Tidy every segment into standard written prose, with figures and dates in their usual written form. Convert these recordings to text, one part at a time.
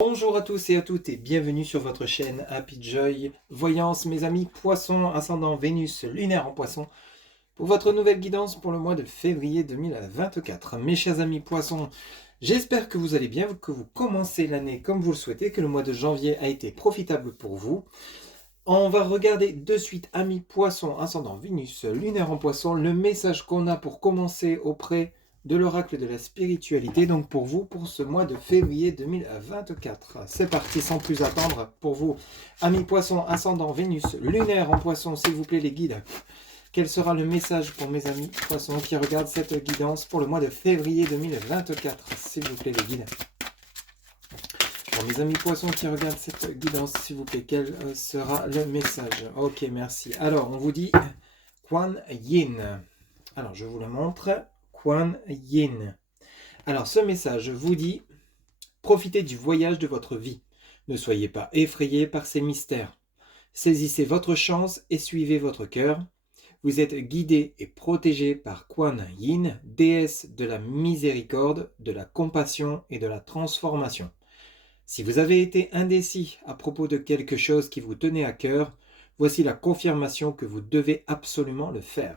Bonjour à tous et à toutes et bienvenue sur votre chaîne Happy Joy Voyance, mes amis poissons, ascendant Vénus, lunaire en poisson, pour votre nouvelle guidance pour le mois de février 2024. Mes chers amis poissons, j'espère que vous allez bien, que vous commencez l'année comme vous le souhaitez, que le mois de janvier a été profitable pour vous. On va regarder de suite, amis poissons, ascendant Vénus, lunaire en poisson, le message qu'on a pour commencer auprès de l'oracle de la spiritualité, donc pour vous, pour ce mois de février 2024. C'est parti, sans plus attendre, pour vous, amis poissons, ascendant Vénus, lunaire en poisson, s'il vous plaît les guides. Quel sera le message pour mes amis poissons qui regardent cette guidance pour le mois de février 2024, s'il vous plaît les guides. Pour mes amis poissons qui regardent cette guidance, s'il vous plaît, quel sera le message? Ok, merci. Alors, on vous dit Kuan Yin. Alors, je vous le montre. Kuan Yin. Alors, ce message vous dit profitez du voyage de votre vie. Ne soyez pas effrayés par ces mystères. Saisissez votre chance et suivez votre cœur. Vous êtes guidés et protégés par Kuan Yin, déesse de la miséricorde, de la compassion et de la transformation. Si vous avez été indécis à propos de quelque chose qui vous tenait à cœur, voici la confirmation que vous devez absolument le faire.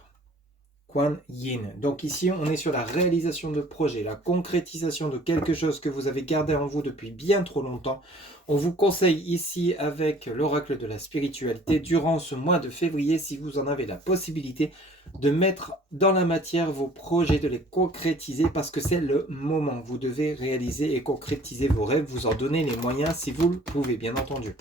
Kuan Yin. Donc ici, on est sur la réalisation de projets, la concrétisation de quelque chose que vous avez gardé en vous depuis bien trop longtemps. On vous conseille ici, avec l'oracle de la spiritualité, durant ce mois de février, si vous en avez la possibilité, de mettre dans la matière vos projets, de les concrétiser, parce que c'est le moment. Vous devez réaliser et concrétiser vos rêves, vous en donner les moyens si vous le pouvez, bien entendu.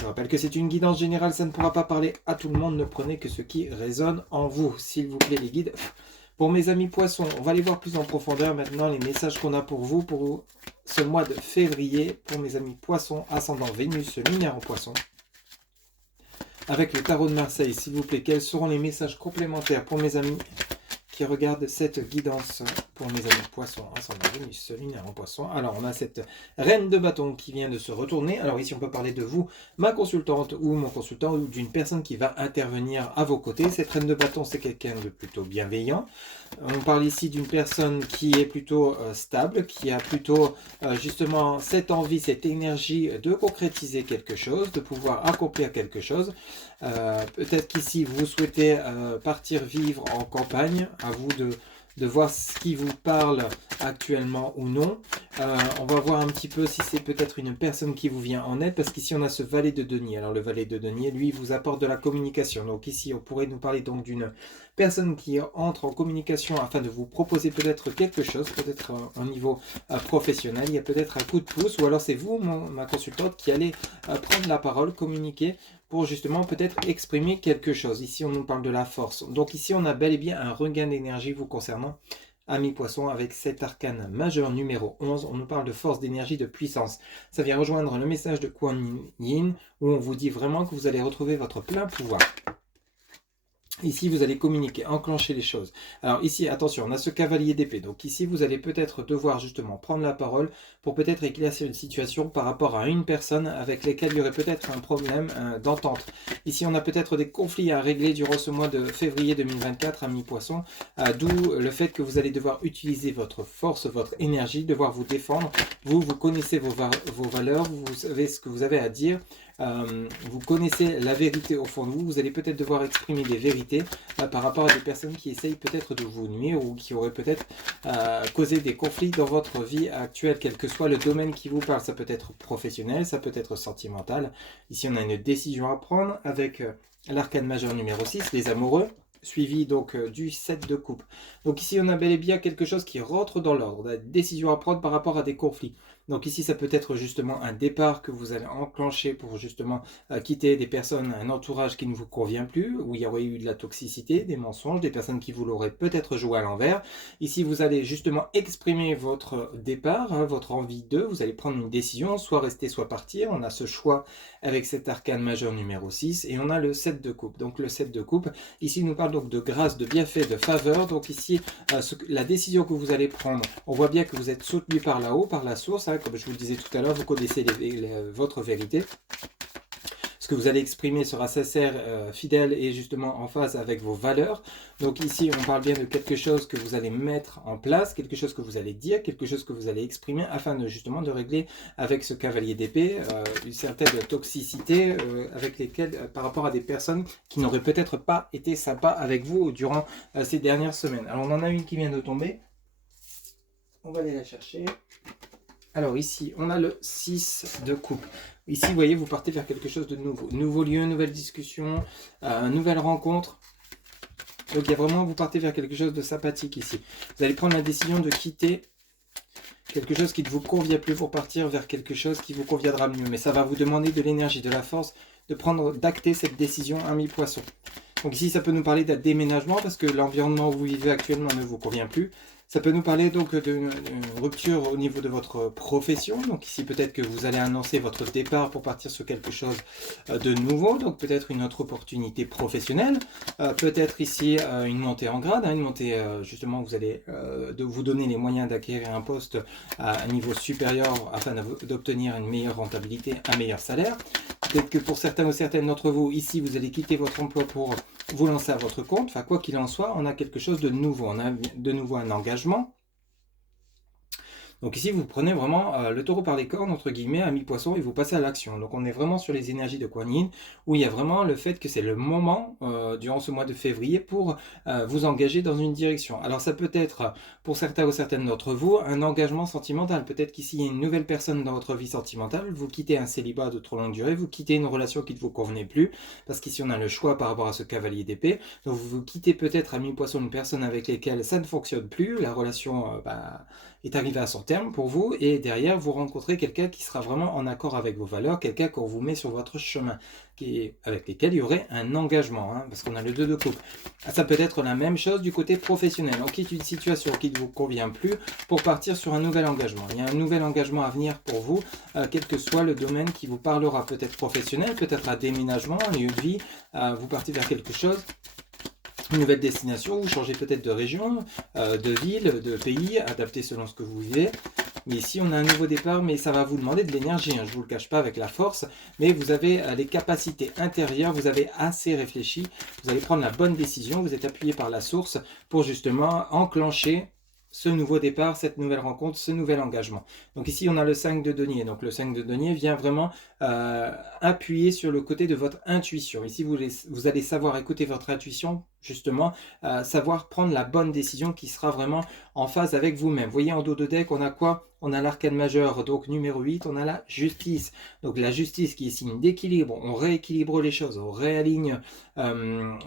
Je rappelle que c'est une guidance générale, ça ne pourra pas parler à tout le monde, ne prenez que ce qui résonne en vous, s'il vous plaît les guides. Pour mes amis poissons, on va aller voir plus en profondeur maintenant les messages qu'on a pour vous pour ce mois de février, pour mes amis poissons, ascendant Vénus, lunaire en poisson. Avec le tarot de Marseille, s'il vous plaît, quels seront les messages complémentaires pour mes amis qui regardent cette guidance pour mes amis poissons, ascendant Vénus, lunaire en poisson. Alors, on a cette reine de bâton qui vient de se retourner. Alors ici, on peut parler de vous, ma consultante ou mon consultant, ou d'une personne qui va intervenir à vos côtés. Cette reine de bâton, c'est quelqu'un de plutôt bienveillant. On parle ici d'une personne qui est plutôt stable, qui a plutôt justement cette envie, cette énergie de concrétiser quelque chose, de pouvoir accomplir quelque chose. Peut-être qu'ici, vous souhaitez partir vivre en campagne, à vous de voir ce qui vous parle actuellement ou non. On va voir un petit peu si c'est peut-être une personne qui vous vient en aide, parce qu'ici on a ce valet de denier. Alors le valet de denier, lui, vous apporte de la communication. Donc ici, on pourrait nous parler donc d'une personne qui entre en communication afin de vous proposer peut-être quelque chose, peut-être un niveau professionnel. Il y a peut-être un coup de pouce, ou alors c'est vous, ma consultante, qui allez prendre la parole, communiquer, pour justement peut-être exprimer quelque chose. Ici, on nous parle de la force. Donc ici, on a bel et bien un regain d'énergie vous concernant, amis poissons, avec cet arcane majeur numéro 11. On nous parle de force, d'énergie, de puissance. Ça vient rejoindre le message de Kuan Yin, où on vous dit vraiment que vous allez retrouver votre plein pouvoir. Ici, vous allez communiquer, enclencher les choses. Alors ici, attention, on a ce cavalier d'épée. Donc ici, vous allez peut-être devoir justement prendre la parole pour peut-être éclaircir une situation par rapport à une personne avec laquelle il y aurait peut-être un problème d'entente. Ici, on a peut-être des conflits à régler durant ce mois de février 2024, amis poissons, d'où le fait que vous allez devoir utiliser votre force, votre énergie, devoir vous défendre. Vous connaissez vos valeurs, vous savez ce que vous avez à dire. Vous connaissez la vérité au fond de vous, vous allez peut-être devoir exprimer des vérités par rapport à des personnes qui essayent peut-être de vous nuire ou qui auraient peut-être causé des conflits dans votre vie actuelle, quel que soit le domaine qui vous parle. Ça peut être professionnel, ça peut être sentimental. Ici, on a une décision à prendre avec l'arcane majeur numéro 6, les amoureux, suivi donc du 7 de coupe. Donc ici, on a bel et bien quelque chose qui rentre dans l'ordre, la décision à prendre par rapport à des conflits. Donc ici, ça peut être justement un départ que vous allez enclencher pour justement quitter des personnes, un entourage qui ne vous convient plus, où il y aurait eu de la toxicité, des mensonges, des personnes qui vous l'auraient peut-être joué à l'envers. Ici, vous allez justement exprimer votre départ, votre envie de, vous allez prendre une décision, soit rester, soit partir. On a ce choix avec cet arcane majeur numéro 6, et on a le 7 de coupe. Donc le 7 de coupe, ici, il nous parle donc de grâce, de bienfait, de faveur. Donc ici, la décision que vous allez prendre, on voit bien que vous êtes soutenu par là-haut, par la source, hein, comme je vous le disais tout à l'heure, vous connaissez votre vérité. ce que vous allez exprimer sera sincère, fidèle et justement en phase avec vos valeurs. Donc ici, on parle bien de quelque chose que vous allez mettre en place, quelque chose que vous allez dire, quelque chose que vous allez exprimer afin de justement de régler avec ce cavalier d'épée une certaine toxicité avec lesquelles, par rapport à des personnes qui n'auraient peut-être pas été sympas avec vous durant ces dernières semaines. Alors on en a une qui vient de tomber. On va aller la chercher. Alors ici, on a le 6 de coupe. Ici, vous voyez, vous partez vers quelque chose de nouveau. Nouveau lieu, nouvelle discussion, nouvelle rencontre. Donc il y a vraiment, vous partez vers quelque chose de sympathique ici. Vous allez prendre la décision de quitter quelque chose qui ne vous convient plus pour partir vers quelque chose qui vous conviendra mieux. Mais ça va vous demander de l'énergie, de la force, d'acter cette décision, ami poisson. Donc ici, ça peut nous parler d'un déménagement parce que l'environnement où vous vivez actuellement ne vous convient plus. Ça peut nous parler donc d'une rupture au niveau de votre profession. Donc ici, peut-être que vous allez annoncer votre départ pour partir sur quelque chose de nouveau. Donc peut-être une autre opportunité professionnelle. Peut-être ici une montée en grade, une montée justement, vous allez vous donner les moyens d'acquérir un poste à un niveau supérieur afin d'obtenir une meilleure rentabilité, un meilleur salaire. Peut-être que pour certains ou certaines d'entre vous, ici, vous allez quitter votre emploi pour vous lancer à votre compte. Enfin, quoi qu'il en soit, on a quelque chose de nouveau. On a de nouveau un engagement. Donc ici, vous prenez vraiment le taureau par les cornes, entre guillemets, ami poisson, et vous passez à l'action. Donc on est vraiment sur les énergies de Kuan Yin, où il y a vraiment le fait que c'est le moment, durant ce mois de février, pour vous engager dans une direction. Alors ça peut être, pour certains ou certaines d'entre vous, un engagement sentimental. Peut-être qu'ici, il y a une nouvelle personne dans votre vie sentimentale, vous quittez un célibat de trop longue durée, vous quittez une relation qui ne vous convenait plus, parce qu'ici, on a le choix par rapport à ce cavalier d'épée. Donc vous quittez peut-être, ami poisson, une personne avec laquelle ça ne fonctionne plus, la relation est arrivé à son terme pour vous, et derrière vous rencontrez quelqu'un qui sera vraiment en accord avec vos valeurs, quelqu'un qu'on vous met sur votre chemin, avec lesquels il y aurait un engagement, parce qu'on a le 2 de coupe. Ça peut être la même chose du côté professionnel. On quitte une situation qui ne vous convient plus pour partir sur un nouvel engagement. Il y a un nouvel engagement à venir pour vous, quel que soit le domaine qui vous parlera, peut-être professionnel, peut-être un déménagement, un lieu de vie, vous partez vers quelque chose. Une nouvelle destination, vous changez peut-être de région, de ville, de pays, adapté selon ce que vous vivez. Mais ici, on a un nouveau départ, mais ça va vous demander de l'énergie, je ne vous le cache pas avec la force, mais vous avez les capacités intérieures, vous avez assez réfléchi, vous allez prendre la bonne décision, vous êtes appuyé par la source pour justement enclencher ce nouveau départ, cette nouvelle rencontre, ce nouvel engagement. Donc ici, on a le 5 de denier. Donc le 5 de denier vient vraiment appuyer sur le côté de votre intuition. Ici, vous allez savoir écouter votre intuition, justement, savoir prendre la bonne décision qui sera vraiment en phase avec vous-même. Vous voyez, en dos de deck, on a quoi? On a l'arcane majeur, donc numéro 8, on a la justice. Donc la justice qui est signe d'équilibre, on rééquilibre les choses, on réaligne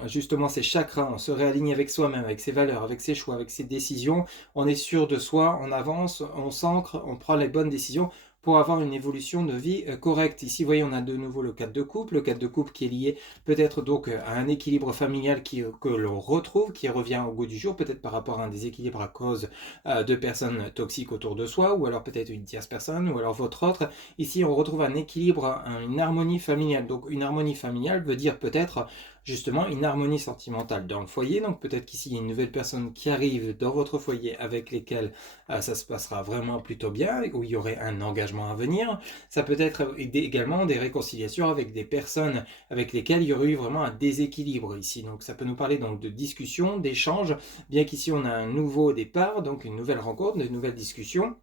justement ses chakras, on se réaligne avec soi-même, avec ses valeurs, avec ses choix, avec ses décisions. On est sûr de soi, on avance, on s'ancre, on prend les bonnes décisions pour avoir une évolution de vie correcte. Ici, vous voyez, on a de nouveau le 4 de coupe, le 4 de coupe qui est lié peut-être donc à un équilibre familial que l'on retrouve, qui revient au goût du jour, peut-être par rapport à un déséquilibre à cause de personnes toxiques autour de soi, ou alors peut-être une tierce personne, ou alors votre autre. Ici, on retrouve un équilibre, une harmonie familiale. Donc, une harmonie familiale veut dire peut-être justement une harmonie sentimentale dans le foyer. Donc peut-être qu'ici il y a une nouvelle personne qui arrive dans votre foyer avec lesquelles ça se passera vraiment plutôt bien, où il y aurait un engagement à venir. Ça peut être également des réconciliations avec des personnes avec lesquelles il y aurait eu vraiment un déséquilibre ici. Donc ça peut nous parler donc de discussion, d'échange, bien qu'ici on a un nouveau départ, donc une nouvelle rencontre, de nouvelles discussions.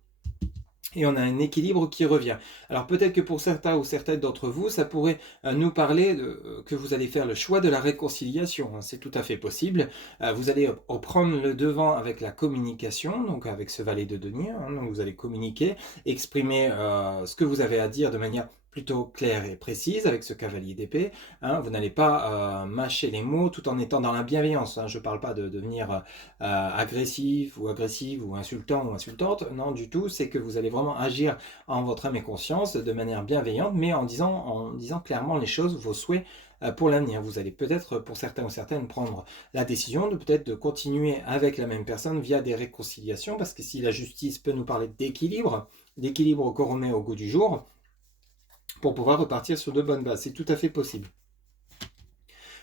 Et on a un équilibre qui revient. Alors peut-être que pour certains ou certaines d'entre vous, ça pourrait nous parler que vous allez faire le choix de la réconciliation. C'est tout à fait possible. Vous allez prendre le devant avec la communication, donc avec ce valet de denier. Donc vous allez communiquer, exprimer ce que vous avez à dire de manière plutôt claire et précise avec ce cavalier d'épée. Vous n'allez pas mâcher les mots tout en étant dans la bienveillance. Je ne parle pas de devenir agressif ou agressive ou insultant ou insultante. Non, du tout. C'est que vous allez vraiment agir en votre âme et conscience de manière bienveillante, mais en disant clairement les choses, vos souhaits pour l'avenir. Vous allez peut-être, pour certains ou certaines, prendre la décision de peut-être de continuer avec la même personne via des réconciliations, parce que si la justice peut nous parler d'équilibre qu'on remet au goût du jour, pour pouvoir repartir sur de bonnes bases. C'est tout à fait possible.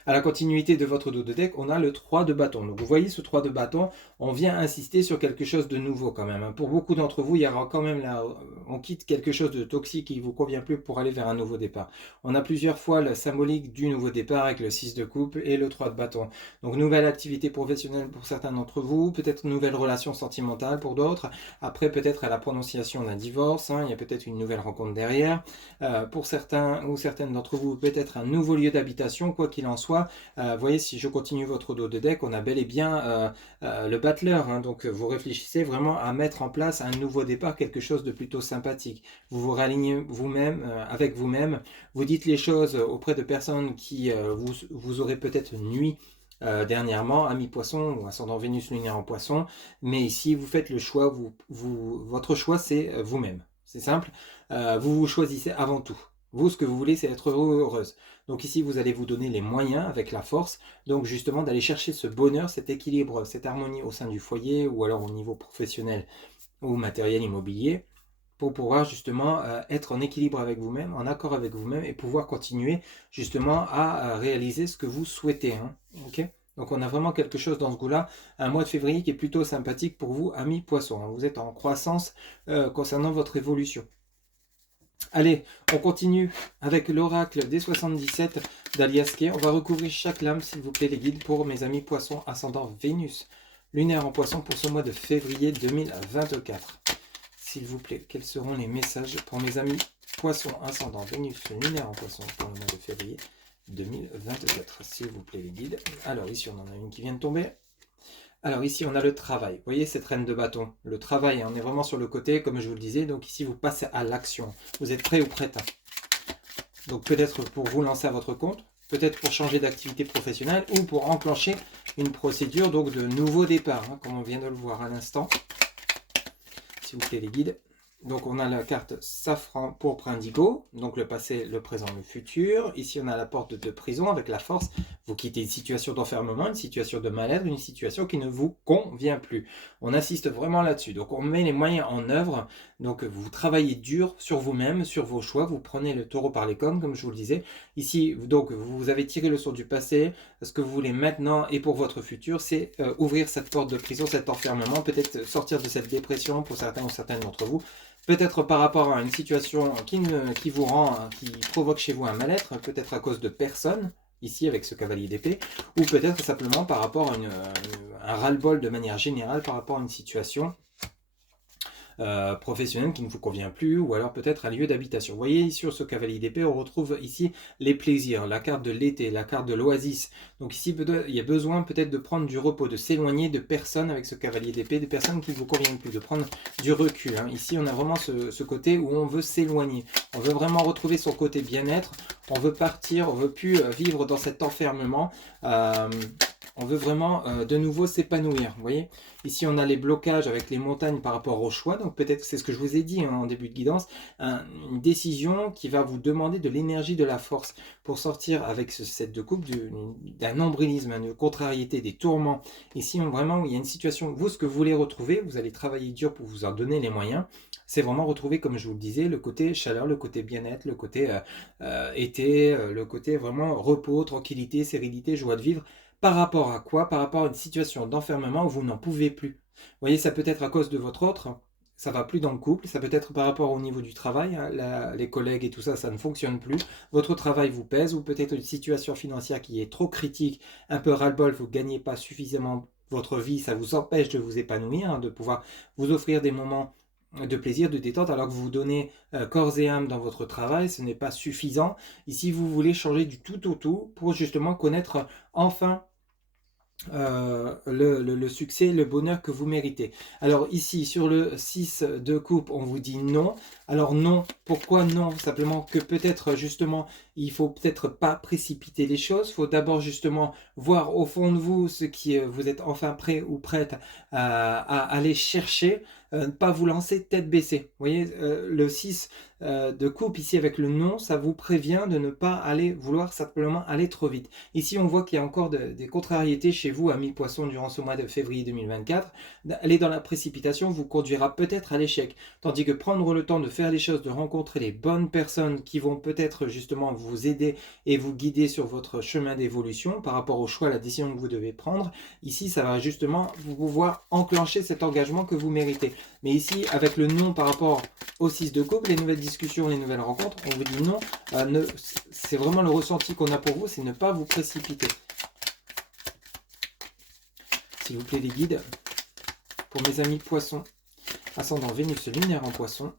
À la continuité de votre dos de deck, on a le 3 de bâton. Donc vous voyez ce 3 de bâton, on vient insister sur quelque chose de nouveau quand même. Pour beaucoup d'entre vous, il y aura quand même là, on quitte quelque chose de toxique qui ne vous convient plus pour aller vers un nouveau départ. On a plusieurs fois la symbolique du nouveau départ avec le 6 de coupe et le 3 de bâton. Donc nouvelle activité professionnelle pour certains d'entre vous, peut-être nouvelle relation sentimentale pour d'autres. Après peut-être à la prononciation d'un divorce, il y a peut-être une nouvelle rencontre derrière. Pour certains ou certaines d'entre vous, peut-être un nouveau lieu d'habitation, quoi qu'il en soit. Vous voyez, si je continue votre dos de deck, on a bel et bien le battleur. Donc vous réfléchissez vraiment à mettre en place un nouveau départ, quelque chose de plutôt sympathique. Vous vous réalignez vous-même avec vous-même. Vous dites les choses auprès de personnes qui vous auraient peut-être nui dernièrement, ami poisson ou ascendant Vénus lunaire en poisson. Mais ici, vous faites le choix. Votre choix, c'est vous-même. C'est simple. Vous vous choisissez avant tout. Vous, ce que vous voulez, c'est être heureux ou heureuse. Donc ici, vous allez vous donner les moyens avec la force, donc justement d'aller chercher ce bonheur, cet équilibre, cette harmonie au sein du foyer ou alors au niveau professionnel ou matériel immobilier pour pouvoir justement être en équilibre avec vous-même, en accord avec vous-même et pouvoir continuer justement à réaliser ce que vous souhaitez. Ok ? Donc on a vraiment quelque chose dans ce goût-là, un mois de février qui est plutôt sympathique pour vous, amis poissons. Vous êtes en croissance concernant votre évolution. Allez, on continue avec l'oracle des 77 d'Aliasker. On va recouvrir chaque lame, s'il vous plaît, les guides, pour mes amis poissons ascendant Vénus lunaire en poisson pour ce mois de février 2024. S'il vous plaît, quels seront les messages pour mes amis poissons ascendant Vénus lunaire en poisson pour le mois de février 2024, s'il vous plaît, les guides. Alors ici, on en a une qui vient de tomber. Alors ici, on a le travail. Vous voyez cette reine de bâton. Le travail, on est vraiment sur le côté, comme je vous le disais. Donc ici, vous passez à l'action. Vous êtes prêt ou prête. Donc peut-être pour vous lancer à votre compte, peut-être pour changer d'activité professionnelle ou pour enclencher une procédure donc de nouveau départ, comme on vient de le voir à l'instant. S'il vous plaît, les guides. Donc on a la carte safran pourpre indigo, donc le passé, le présent, le futur. Ici on a la porte de prison avec la force. Vous quittez une situation d'enfermement, une situation de mal-être, une situation qui ne vous convient plus. On insiste vraiment là-dessus. Donc on met les moyens en œuvre. Donc vous travaillez dur sur vous-même, sur vos choix. Vous prenez le taureau par les cornes, comme je vous le disais. Ici, donc vous avez tiré le sort du passé. Ce que vous voulez maintenant et pour votre futur, c'est ouvrir cette porte de prison, cet enfermement, peut-être sortir de cette dépression pour certains ou certaines d'entre vous. Peut-être par rapport à une situation qui vous rend, qui provoque chez vous un mal-être, peut-être à cause de personnes, ici avec ce cavalier d'épée, ou peut-être simplement par rapport à un ras-le-bol de manière générale par rapport à une situation professionnel qui ne vous convient plus, ou alors peut-être un lieu d'habitation. Vous voyez, sur ce cavalier d'épée, on retrouve ici les plaisirs, la carte de l'été, la carte de l'oasis. Donc ici, il y a besoin peut-être de prendre du repos, de s'éloigner de personnes avec ce cavalier d'épée, des personnes qui ne vous conviennent plus, de prendre du recul. Ici, on a vraiment ce côté où on veut s'éloigner. On veut vraiment retrouver son côté bien-être. On veut partir, on veut plus vivre dans cet enfermement. On veut vraiment de nouveau s'épanouir. Vous voyez, ici on a les blocages avec les montagnes par rapport au choix. Donc peut-être c'est ce que je vous ai dit en début de guidance, une décision qui va vous demander de l'énergie, de la force pour sortir avec ce 7 de coupe d'un nombrilisme, d'une contrariété, des tourments. Ici vraiment où il y a une situation, vous ce que vous voulez retrouver, vous allez travailler dur pour vous en donner les moyens. C'est vraiment retrouver, comme je vous le disais, le côté chaleur, le côté bien-être, le côté été, le côté vraiment repos, tranquillité, sérénité, joie de vivre. Par rapport à quoi? Par rapport à une situation d'enfermement où vous n'en pouvez plus. Vous voyez, ça peut être à cause de votre autre, ça va plus dans le couple, ça peut être par rapport au niveau du travail, les collègues et tout ça, ça ne fonctionne plus. Votre travail vous pèse, ou peut-être une situation financière qui est trop critique, un peu ras-le-bol, vous ne gagnez pas suffisamment votre vie, ça vous empêche de vous épanouir, de pouvoir vous offrir des moments de plaisir, de détente, alors que vous vous donnez corps et âme dans votre travail, ce n'est pas suffisant. Ici, vous voulez changer du tout au tout pour justement connaître enfin le succès, le bonheur que vous méritez. Alors ici, sur le 6 de coupe, on vous dit non. Alors non, pourquoi non? Simplement que peut-être justement, il faut peut-être pas précipiter les choses. Il faut d'abord justement voir au fond de vous ce qui vous êtes enfin prêt ou prête à aller chercher. Ne pas vous lancer tête baissée. Vous voyez, le 6 de coupe ici avec le non, ça vous prévient de ne pas aller vouloir simplement aller trop vite. Ici, on voit qu'il y a encore des contrariétés chez vous, amis poissons, durant ce mois de février 2024. Aller dans la précipitation vous conduira peut-être à l'échec. Tandis que prendre le temps de faire faire les choses, de rencontrer les bonnes personnes qui vont peut-être justement vous aider et vous guider sur votre chemin d'évolution par rapport au choix, à la décision que vous devez prendre. Ici, ça va justement vous pouvoir enclencher cet engagement que vous méritez. Mais ici, avec le non par rapport au 6 de coupe, les nouvelles discussions, les nouvelles rencontres, on vous dit non. C'est vraiment le ressenti qu'on a pour vous, c'est ne pas vous précipiter. S'il vous plaît, les guides, pour mes amis poissons, ascendant Vénus lunaire en poisson,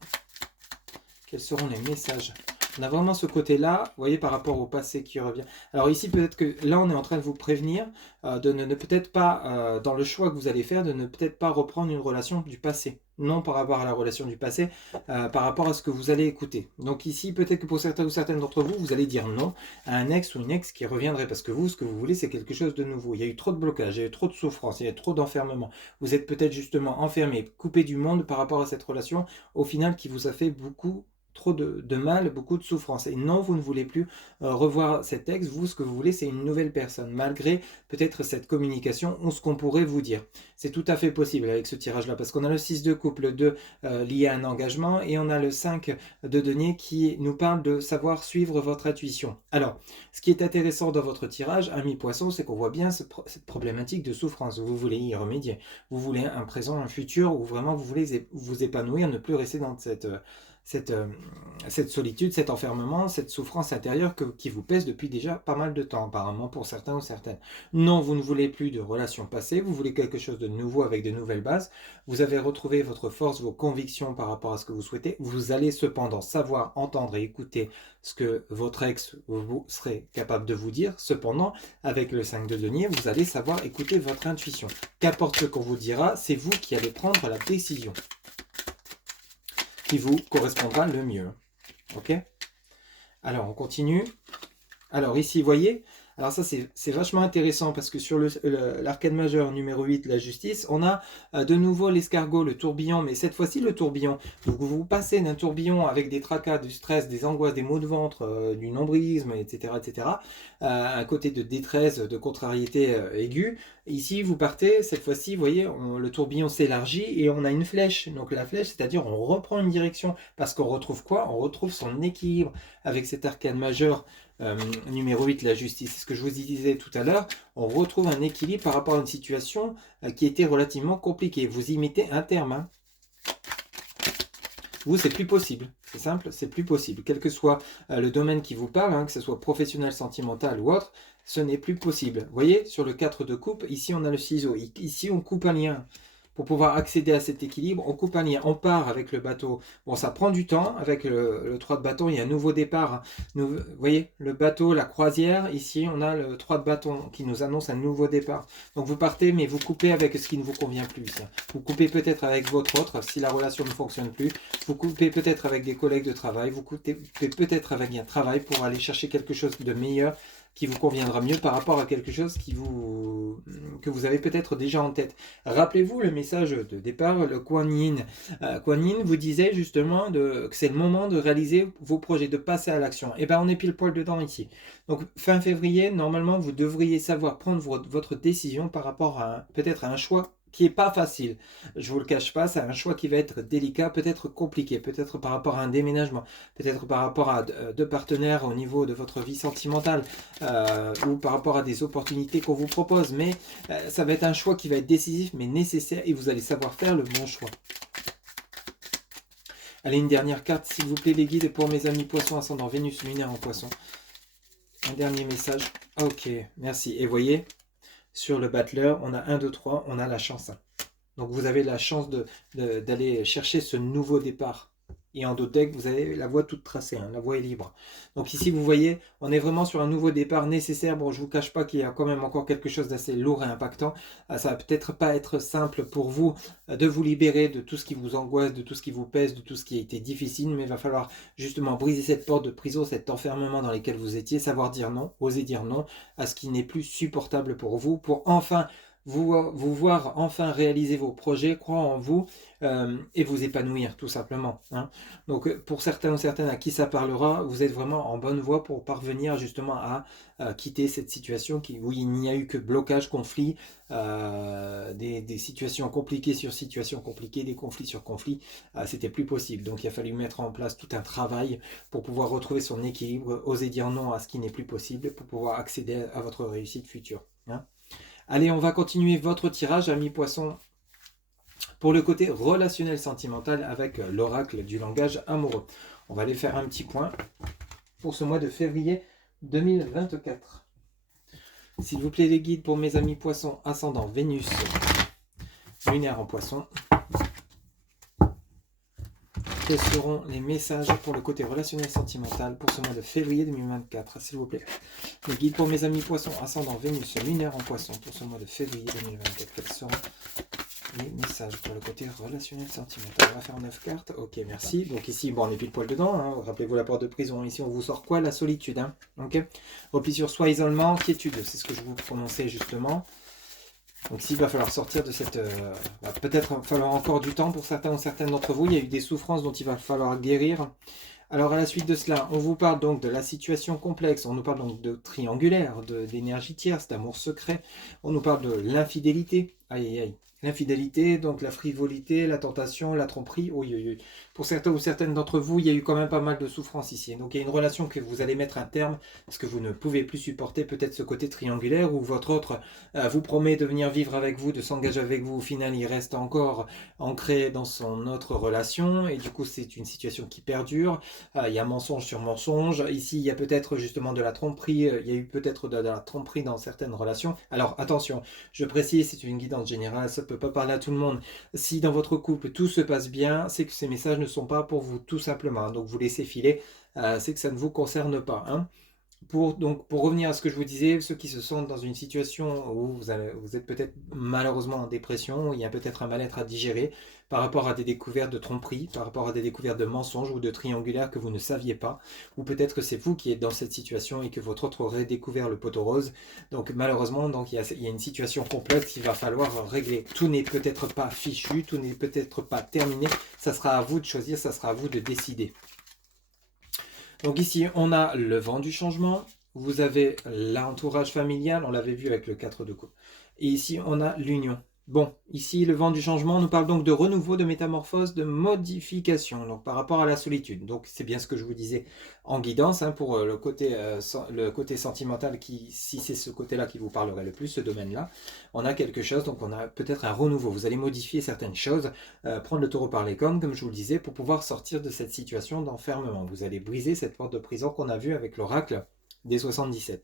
quels seront les messages? On a vraiment ce côté-là, vous voyez, par rapport au passé qui revient. Alors ici, peut-être que là, on est en train de vous prévenir de ne peut-être pas, dans le choix que vous allez faire, de ne peut-être pas reprendre une relation du passé. Non par rapport à la relation du passé, par rapport à ce que vous allez écouter. Donc ici, peut-être que pour certains ou certaines d'entre vous, vous allez dire non à un ex ou une ex qui reviendrait. Parce que vous, ce que vous voulez, c'est quelque chose de nouveau. Il y a eu trop de blocage, il y a eu trop de souffrance, il y a eu trop d'enfermement. Vous êtes peut-être justement enfermé, coupé du monde par rapport à cette relation, au final, qui vous a fait trop de mal, beaucoup de souffrance. Et non, vous ne voulez plus revoir cet ex. Vous, ce que vous voulez, c'est une nouvelle personne, malgré peut-être cette communication ou ce qu'on pourrait vous dire. C'est tout à fait possible avec ce tirage-là, parce qu'on a le 6 de coupe, le 2 lié à un engagement, et on a le 5 de denier qui nous parle de savoir suivre votre intuition. Alors, ce qui est intéressant dans votre tirage, ami poisson, c'est qu'on voit bien cette problématique de souffrance. Vous voulez y remédier. Vous voulez un présent, un futur, où vraiment vous voulez vous épanouir, ne plus rester dans cette solitude, cet enfermement, cette souffrance intérieure qui vous pèse depuis déjà pas mal de temps, apparemment, pour certains ou certaines. Non, vous ne voulez plus de relations passées, vous voulez quelque chose de nouveau avec de nouvelles bases. Vous avez retrouvé votre force, vos convictions par rapport à ce que vous souhaitez. Vous allez cependant savoir entendre et écouter ce que votre ex vous serez capable de vous dire. Cependant, avec le 5 de denier, vous allez savoir écouter votre intuition. Qu'importe ce qu'on vous dira, c'est vous qui allez prendre la décision qui vous correspondra le mieux. Ok? Alors, on continue. Alors, ici, vous voyez, alors ça, c'est vachement intéressant parce que sur l'arcane majeur numéro 8, la justice, on a de nouveau l'escargot, le tourbillon, mais cette fois-ci, le tourbillon. Vous passez d'un tourbillon avec des tracas, du stress, des angoisses, des maux de ventre, du nombrilisme, etc., un côté de détresse, de contrariété aiguë. Ici, vous partez, cette fois-ci, vous voyez, le tourbillon s'élargit et on a une flèche. Donc la flèche, c'est-à-dire on reprend une direction parce qu'on retrouve quoi? On retrouve son équilibre avec cet arcane majeur numéro 8, la justice. C'est ce que je vous disais tout à l'heure. On retrouve un équilibre par rapport à une situation qui était relativement compliquée. Vous y mettez un terme. Hein. Vous, c'est plus possible. C'est simple, c'est plus possible. Quel que soit le domaine qui vous parle, hein, que ce soit professionnel, sentimental ou autre, ce n'est plus possible. Vous voyez, sur le 4 de coupe, ici on a le ciseau. Ici, on coupe un lien. Pour pouvoir accéder à cet équilibre, on coupe un lien. On part avec le bateau. Bon, ça prend du temps. Avec le 3 de bâton, il y a un nouveau départ. Vous voyez, le bateau, la croisière. Ici, on a le 3 de bâton qui nous annonce un nouveau départ. Donc, vous partez, mais vous coupez avec ce qui ne vous convient plus. Ici. Vous coupez peut-être avec votre autre, si la relation ne fonctionne plus. Vous coupez peut-être avec des collègues de travail. Vous coupez peut-être avec un travail pour aller chercher quelque chose de meilleur qui vous conviendra mieux par rapport à quelque chose que vous avez peut-être déjà en tête. Rappelez-vous le message de départ, le Kuan Yin. Kuan Yin vous disait justement que c'est le moment de réaliser vos projets, de passer à l'action. Et bien on est pile poil dedans ici. Donc fin février, normalement vous devriez savoir prendre votre décision par rapport à peut-être à un choix qui n'est pas facile. Je ne vous le cache pas, c'est un choix qui va être délicat, peut-être compliqué, peut-être par rapport à un déménagement, peut-être par rapport à deux partenaires au niveau de votre vie sentimentale, ou par rapport à des opportunités qu'on vous propose. Mais ça va être un choix qui va être décisif, mais nécessaire, et vous allez savoir faire le bon choix. Allez, une dernière carte, s'il vous plaît, les guides, pour mes amis poissons, ascendant Vénus lunaire en poisson. Un dernier message. Ok, merci. Et voyez, sur le battleur, on a 1, 2, 3, on a la chance. Donc vous avez la chance d'aller chercher ce nouveau départ. Et en d'autres decks, vous avez la voie toute tracée, hein, la voie est libre. Donc ici, vous voyez, on est vraiment sur un nouveau départ nécessaire. Bon, je ne vous cache pas qu'il y a quand même encore quelque chose d'assez lourd et impactant. Ça va peut-être pas être simple pour vous de vous libérer de tout ce qui vous angoisse, de tout ce qui vous pèse, de tout ce qui a été difficile. Mais il va falloir justement briser cette porte de prison, cet enfermement dans lequel vous étiez, savoir dire non, oser dire non à ce qui n'est plus supportable pour vous, pour enfin vous voir enfin réaliser vos projets, croire en vous et vous épanouir tout simplement. Hein. Donc pour certains ou certaines à qui ça parlera, vous êtes vraiment en bonne voie pour parvenir justement à quitter cette situation où il n'y a eu que blocage, conflit, des situations compliquées sur situations compliquées, des conflits sur conflits, c'était plus possible. Donc il a fallu mettre en place tout un travail pour pouvoir retrouver son équilibre, oser dire non à ce qui n'est plus possible pour pouvoir accéder à votre réussite future. Hein. Allez, on va continuer votre tirage, amis poissons, pour le côté relationnel sentimental avec l'oracle du langage amoureux. On va aller faire un petit point pour ce mois de février 2024. S'il vous plaît les guides pour mes amis poissons, ascendant Vénus, lunaire en poisson. Quels seront les messages pour le côté relationnel sentimental pour ce mois de février 2024, s'il vous plaît. Les guides pour mes amis poissons, ascendant Vénus, lunaire en poisson pour ce mois de février 2024. Quels seront les messages pour le côté relationnel sentimental? On va faire 9 cartes. Ok, merci. Donc ici, bon, on est pile poil dedans. Hein. Rappelez-vous la porte de prison. Ici, on vous sort quoi? La solitude. Hein. Ok. Repli sur soi, isolement, quiétude. C'est ce que je vous prononçais justement. Donc ici, il va falloir sortir de cette... peut-être falloir encore du temps pour certains ou certaines d'entre vous. Il y a eu des souffrances dont il va falloir guérir. Alors à la suite de cela, on vous parle donc de la situation complexe. On nous parle donc de triangulaire, d'énergie tierce, d'amour secret. On nous parle de l'infidélité. Aïe, aïe, aïe. L'infidélité, donc la frivolité, la tentation, la tromperie. Oui, oui, oui. Pour certains ou certaines d'entre vous, il y a eu quand même pas mal de souffrance ici. Donc il y a une relation que vous allez mettre un terme parce que vous ne pouvez plus supporter peut-être ce côté triangulaire où votre autre vous promet de venir vivre avec vous, de s'engager avec vous. Au final, il reste encore ancré dans son autre relation et du coup, c'est une situation qui perdure. Il y a mensonge sur mensonge. Ici, il y a peut-être justement de la tromperie. Il y a eu peut-être de la tromperie dans certaines relations. Alors attention, je précise, c'est une guidance générale, ça ne peut pas parler à tout le monde. Si dans votre couple tout se passe bien, c'est que ces messages ne sont pas pour vous tout simplement. Donc vous laissez filer, c'est que ça ne vous concerne pas. Hein. Pour revenir à ce que je vous disais, ceux qui se sentent dans une situation où vous êtes peut-être malheureusement en dépression, où il y a peut-être un mal-être à digérer par rapport à des découvertes de tromperie, par rapport à des découvertes de mensonges ou de triangulaires que vous ne saviez pas, ou peut-être que c'est vous qui êtes dans cette situation et que votre autre aurait découvert le poteau rose. Donc malheureusement, il y a une situation complexe qu'il va falloir régler. Tout n'est peut-être pas fichu, tout n'est peut-être pas terminé, ça sera à vous de choisir, ça sera à vous de décider. Donc ici, on a le vent du changement, vous avez l'entourage familial, on l'avait vu avec le 4 de coupe. Et ici, on a l'union. Bon, ici, le vent du changement nous parle donc de renouveau, de métamorphose, de modification, donc par rapport à la solitude. Donc c'est bien ce que je vous disais en guidance, hein, pour le côté sentimental, si c'est ce côté-là qui vous parlerait le plus, ce domaine-là, on a quelque chose, donc on a peut-être un renouveau. Vous allez modifier certaines choses, prendre le taureau par les cornes, comme je vous le disais, pour pouvoir sortir de cette situation d'enfermement. Vous allez briser cette porte de prison qu'on a vue avec l'oracle des 77.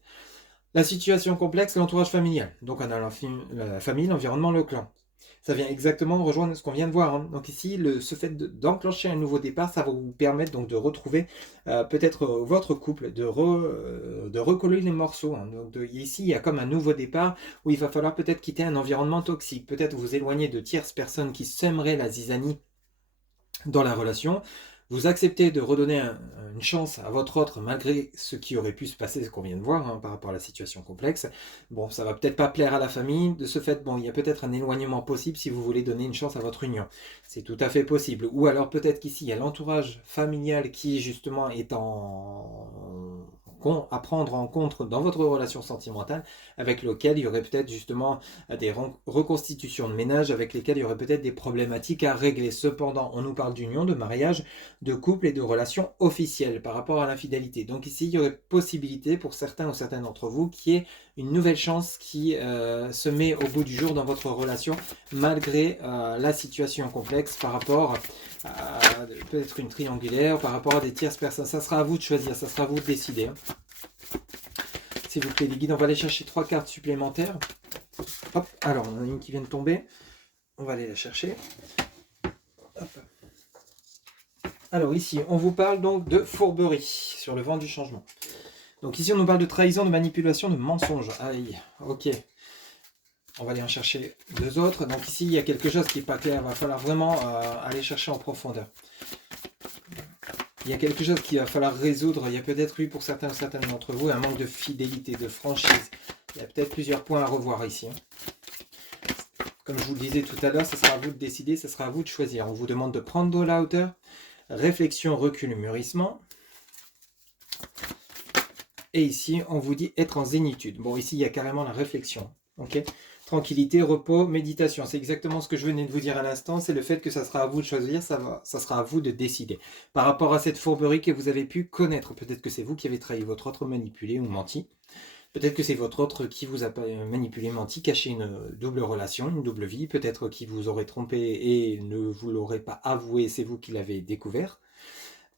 La situation complexe, l'entourage familial. Donc on a la famille, l'environnement, le clan. Ça vient exactement rejoindre ce qu'on vient de voir. Hein. Donc ici, ce fait d'enclencher un nouveau départ, ça va vous permettre donc de retrouver peut-être votre couple, de recoller les morceaux. Hein. Donc ici, il y a comme un nouveau départ où il va falloir peut-être quitter un environnement toxique, peut-être vous éloigner de tierces personnes qui sèmeraient la zizanie dans la relation. Vous acceptez de redonner une chance à votre autre malgré ce qui aurait pu se passer, ce qu'on vient de voir, hein, par rapport à la situation complexe. Bon, ça va peut-être pas plaire à la famille. De ce fait, bon, il y a peut-être un éloignement possible si vous voulez donner une chance à votre union. C'est tout à fait possible. Ou alors peut-être qu'ici, il y a l'entourage familial qui justement est à prendre en compte dans votre relation sentimentale, avec lequel il y aurait peut-être justement des reconstitutions de ménage, avec lesquelles il y aurait peut-être des problématiques à régler. Cependant, on nous parle d'union, de mariage, de couple et de relations officielles par rapport à l'infidélité. Donc ici, il y aurait possibilité pour certains ou certaines d'entre vous qu'il y ait une nouvelle chance qui se met au bout du jour dans votre relation, malgré la situation complexe par rapport à peut-être une triangulaire, par rapport à des tierces personnes. Ça sera à vous de choisir, ça sera à vous de décider. Hein. S'il vous plaît, les guides, on va aller chercher 3 cartes supplémentaires. Hop, alors on en a une qui vient de tomber. On va aller la chercher. Hop. Alors ici, on vous parle donc de fourberie sur le vent du changement. Donc ici, on nous parle de trahison, de manipulation, de mensonge. Aïe, ok. On va aller en chercher 2 autres. Donc ici, il y a quelque chose qui n'est pas clair. Il va falloir vraiment aller chercher en profondeur. Il y a quelque chose qu'il va falloir résoudre. Il y a peut-être eu pour certains ou certaines d'entre vous un manque de fidélité, de franchise. Il y a peut-être plusieurs points à revoir ici. Hein. Comme je vous le disais tout à l'heure, ce sera à vous de décider, ce sera à vous de choisir. On vous demande de prendre de la hauteur, réflexion, recul, mûrissement. Et ici, on vous dit être en zénitude. Bon, ici, il y a carrément la réflexion. Ok, tranquillité, repos, méditation. C'est exactement ce que je venais de vous dire à l'instant. C'est le fait que ça sera à vous de choisir, ça sera à vous de décider. Par rapport à cette fourberie que vous avez pu connaître, peut-être que c'est vous qui avez trahi votre autre, manipulé ou menti. Peut-être que c'est votre autre qui vous a manipulé, menti, caché une double relation, une double vie. Peut-être qu'il vous aurait trompé et ne vous l'aurait pas avoué, c'est vous qui l'avez découvert.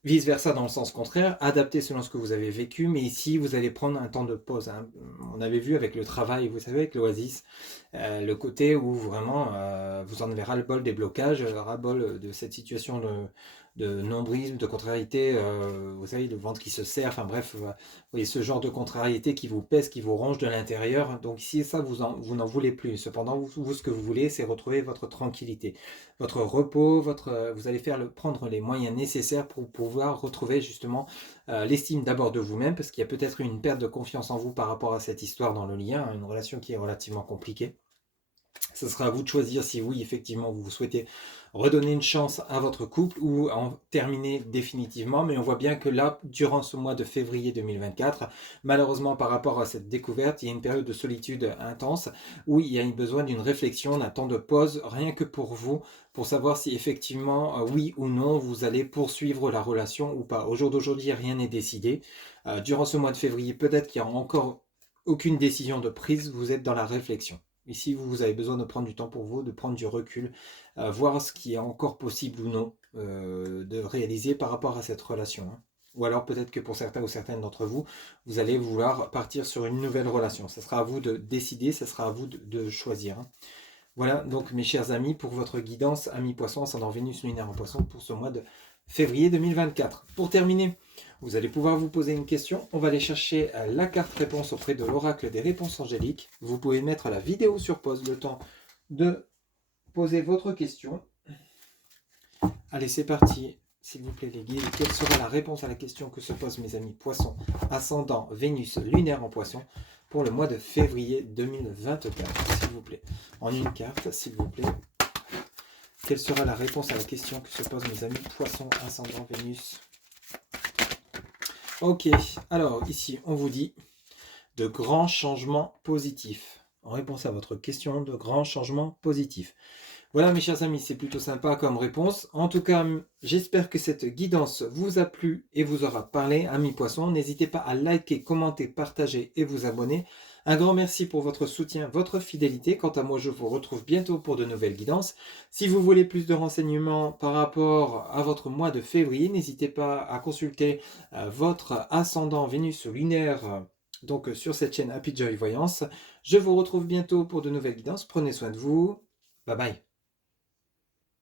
Vice versa dans le sens contraire, adapté selon ce que vous avez vécu, mais ici vous allez prendre un temps de pause. Hein. On avait vu avec le travail, vous savez, avec l'Oasis, le côté où vraiment vous en avez ras-le-bol des blocages, ras-le-bol de cette situation de nombrisme, de contrariété, vous savez, le ventre qui se serre, enfin bref, vous voyez ce genre de contrariété qui vous pèse, qui vous ronge de l'intérieur. Donc ici, ça, vous n'en voulez plus. Cependant, vous, ce que vous voulez, c'est retrouver votre tranquillité, votre repos, vous allez prendre les moyens nécessaires pour pouvoir retrouver justement l'estime d'abord de vous-même, parce qu'il y a peut-être une perte de confiance en vous par rapport à cette histoire dans le lien, hein, une relation qui est relativement compliquée. Ce sera à vous de choisir si oui, effectivement, vous souhaitez redonner une chance à votre couple ou en terminer définitivement. Mais on voit bien que là, durant ce mois de février 2024, malheureusement par rapport à cette découverte, il y a une période de solitude intense où il y a besoin d'une réflexion, d'un temps de pause, rien que pour vous, pour savoir si effectivement, oui ou non, vous allez poursuivre la relation ou pas. Au jour d'aujourd'hui, rien n'est décidé. Durant ce mois de février, peut-être qu'il n'y a encore aucune décision de prise, vous êtes dans la réflexion. Ici, vous avez besoin de prendre du temps pour vous, de prendre du recul, voir ce qui est encore possible ou non de réaliser par rapport à cette relation. Hein. Ou alors peut-être que pour certains ou certaines d'entre vous, vous allez vouloir partir sur une nouvelle relation. Ce sera à vous de décider, ce sera à vous de choisir. Hein. Voilà donc mes chers amis pour votre guidance Amis Poissons, ascendant Vénus lunaire en Poisson pour ce mois de février 2024. Pour terminer, vous allez pouvoir vous poser une question. On va aller chercher la carte réponse auprès de l'oracle des réponses angéliques. Vous pouvez mettre la vidéo sur pause, le temps de poser votre question. Allez, c'est parti. S'il vous plaît les guides, quelle sera la réponse à la question que se posent mes amis Poissons, ascendant Vénus lunaire en Poisson pour le mois de février 2024, s'il vous plaît. En une carte, s'il vous plaît. Quelle sera la réponse à la question que se posent mes amis Poissons, ascendant Vénus? Ok, alors ici, on vous dit de grands changements positifs. En réponse à votre question, de grands changements positifs. Voilà mes chers amis, c'est plutôt sympa comme réponse. En tout cas, j'espère que cette guidance vous a plu et vous aura parlé. Amis Poissons, n'hésitez pas à liker, commenter, partager et vous abonner. Un grand merci pour votre soutien, votre fidélité. Quant à moi, je vous retrouve bientôt pour de nouvelles guidances. Si vous voulez plus de renseignements par rapport à votre mois de février, n'hésitez pas à consulter votre ascendant Vénus lunaire donc sur cette chaîne Happy Joy Voyance. Je vous retrouve bientôt pour de nouvelles guidances. Prenez soin de vous. Bye bye.